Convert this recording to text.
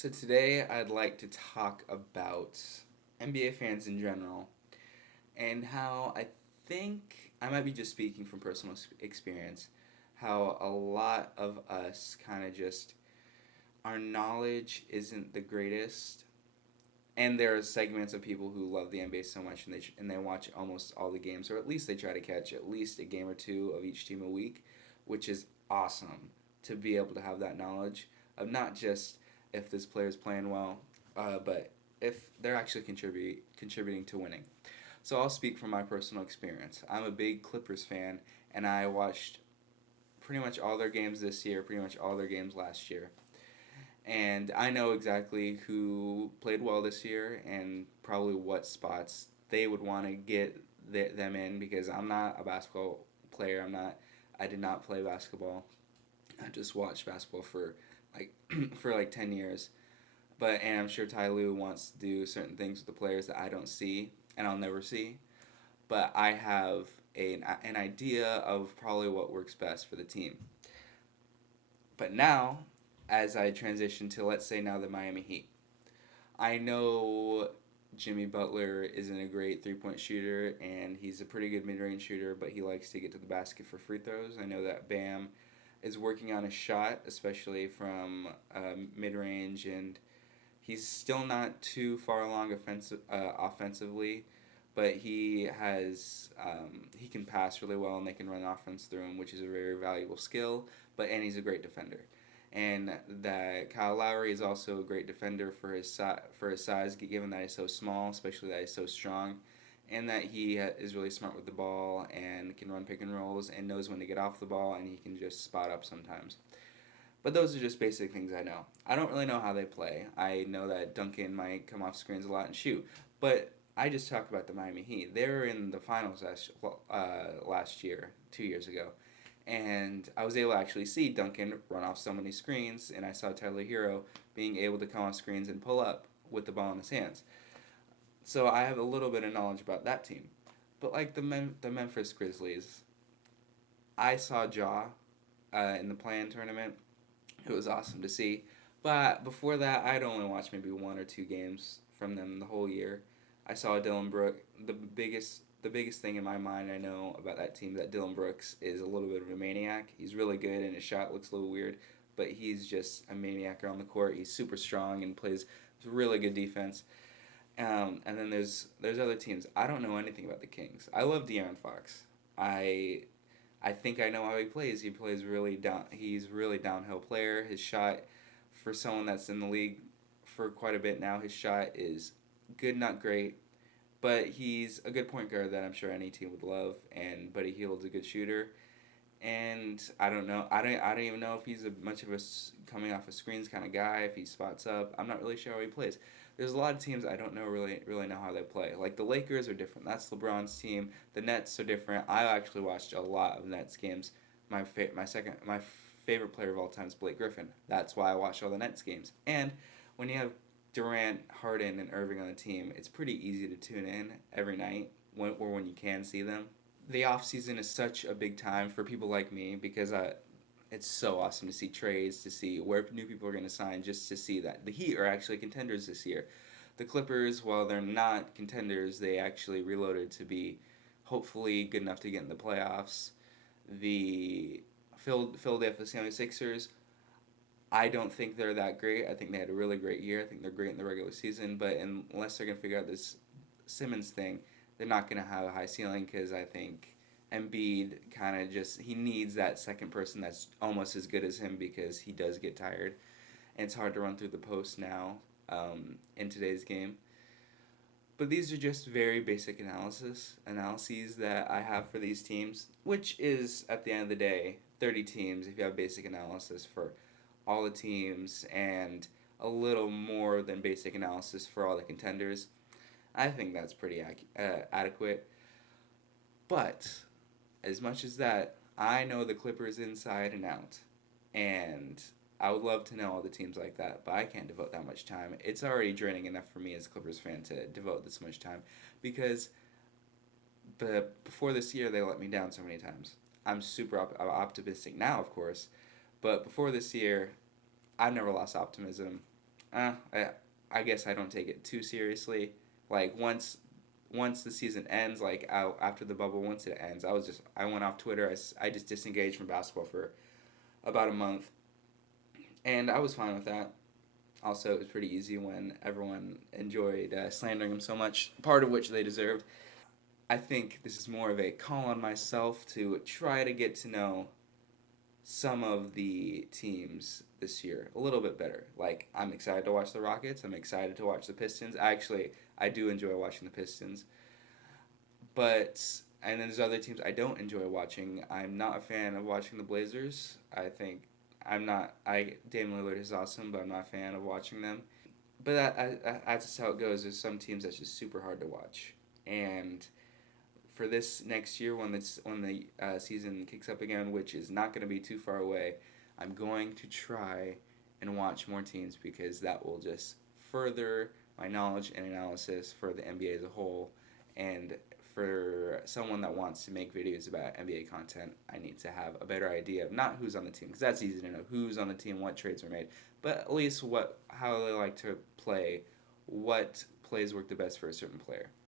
So today I'd like to talk about NBA fans in general and how I think I might be just speaking from personal experience, how a lot of us kind of just our knowledge isn't the greatest, and there are segments of people who love the NBA so much and they watch almost all the games, or at least they try to catch at least a game or two of each team a week, which is awesome to be able to have that knowledge of not just if this player is playing well, but if they're actually contributing to winning. So I'll speak from my personal experience. I'm a big Clippers fan, and I watched pretty much all their games this year, pretty much all their games last year. And I know exactly who played well this year and probably what spots they would want to get them in, because I'm not a basketball player. I did not play basketball. I just watched basketball for like for like 10 years. And I'm sure Ty Lue wants to do certain things with the players that I don't see and I'll never see. But I have an idea of probably what works best for the team. But now, as I transition to, let's say now, the Miami Heat, I know Jimmy Butler isn't a great 3-point shooter, and he's a pretty good mid-range shooter, but he likes to get to the basket for free throws. I know that Bam is working on his shot, especially from mid-range, and he's still not too far along offensively, but he can pass really well, and they can run offense through him, which is a very valuable skill. And he's a great defender, and that Kyle Lowry is also a great defender for his size, given that he's so small, especially that he's so strong, and that he is really smart with the ball and can run pick and rolls and knows when to get off the ball, and he can just spot up sometimes. But those are just basic things I know. I don't really know how they play. I know that Duncan might come off screens a lot and shoot, but I just talked about the Miami Heat. They were in the finals last year, 2 years ago, and I was able to actually see Duncan run off so many screens, and I saw Tyler Hero being able to come off screens and pull up with the ball in his hands. So I have a little bit of knowledge about that team. But like the Memphis Grizzlies, I saw in the play-in tournament. It was awesome to see. But before that, I'd only watched maybe one or two games from them the whole year. I saw Dylan Brooks. The biggest thing in my mind I know about that team, that Dylan Brooks is a little bit of a maniac. He's really good and his shot looks a little weird, but he's just a maniac around the court. He's super strong and plays really good defense. And then there's other teams. I don't know anything about the Kings. I love De'Aaron Fox. I think I know how he plays. He plays really down. He's a really downhill player. His shot, for someone that's in the league for quite a bit now, his shot is good, not great, but he's a good point guard that I'm sure any team would love. But he holds a good shooter. And I don't know. I don't even know if he's much of a coming off of screens kind of guy. If he spots up, I'm not really sure how he plays. There's a lot of teams I don't know really know how they play. Like the Lakers are different. That's LeBron's team. The Nets are different. I actually watched a lot of Nets games. My favorite player of all time is Blake Griffin. That's why I watched all the Nets games. And when you have Durant, Harden, and Irving on the team, it's pretty easy to tune in every night when you can see them. The off season is such a big time for people like me, because it's so awesome to see trades, to see where new people are going to sign, just to see that the Heat are actually contenders this year. The Clippers, while they're not contenders, they actually reloaded to be hopefully good enough to get in the playoffs. The Philadelphia 76ers, I don't think they're that great. I think they had a really great year. I think they're great in the regular season, but unless they're going to figure out this Simmons thing, they're not going to have a high ceiling, because I think Embiid kind of he needs that second person that's almost as good as him, because he does get tired. And it's hard to run through the post now in today's game. But these are just very basic analyses that I have for these teams, which is, at the end of the day, 30 teams if you have basic analysis for all the teams, and a little more than basic analysis for all the contenders. I think that's pretty adequate. But as much as that, I know the Clippers inside and out. And I would love to know all the teams like that, but I can't devote that much time. It's already draining enough for me as a Clippers fan to devote this much time, because before this year, they let me down so many times. I'm super optimistic now, of course, but before this year, I've never lost optimism. I guess I don't take it too seriously. Like once the season ends, like after the bubble, once it ends, I went off Twitter. I just disengaged from basketball for about a month, and I was fine with that. Also, it was pretty easy when everyone enjoyed slandering him so much, part of which they deserved. I think this is more of a call on myself to try to get to know some of the teams this year a little bit better. Like, I'm excited to watch the Rockets. I'm excited to watch the Pistons. I do enjoy watching the Pistons. But, and then there's other teams I don't enjoy watching. I'm not a fan of watching the Blazers. Damian Lillard is awesome, but I'm not a fan of watching them. But that's just how it goes. There's some teams that's just super hard to watch. And for this next year, when the season kicks up again, which is not going to be too far away, I'm going to try and watch more teams because that will just further my knowledge and analysis for the NBA as a whole. And for someone that wants to make videos about NBA content, I need to have a better idea of not who's on the team, because that's easy to know who's on the team, what trades were made, but at least how they like to play, what plays work the best for a certain player.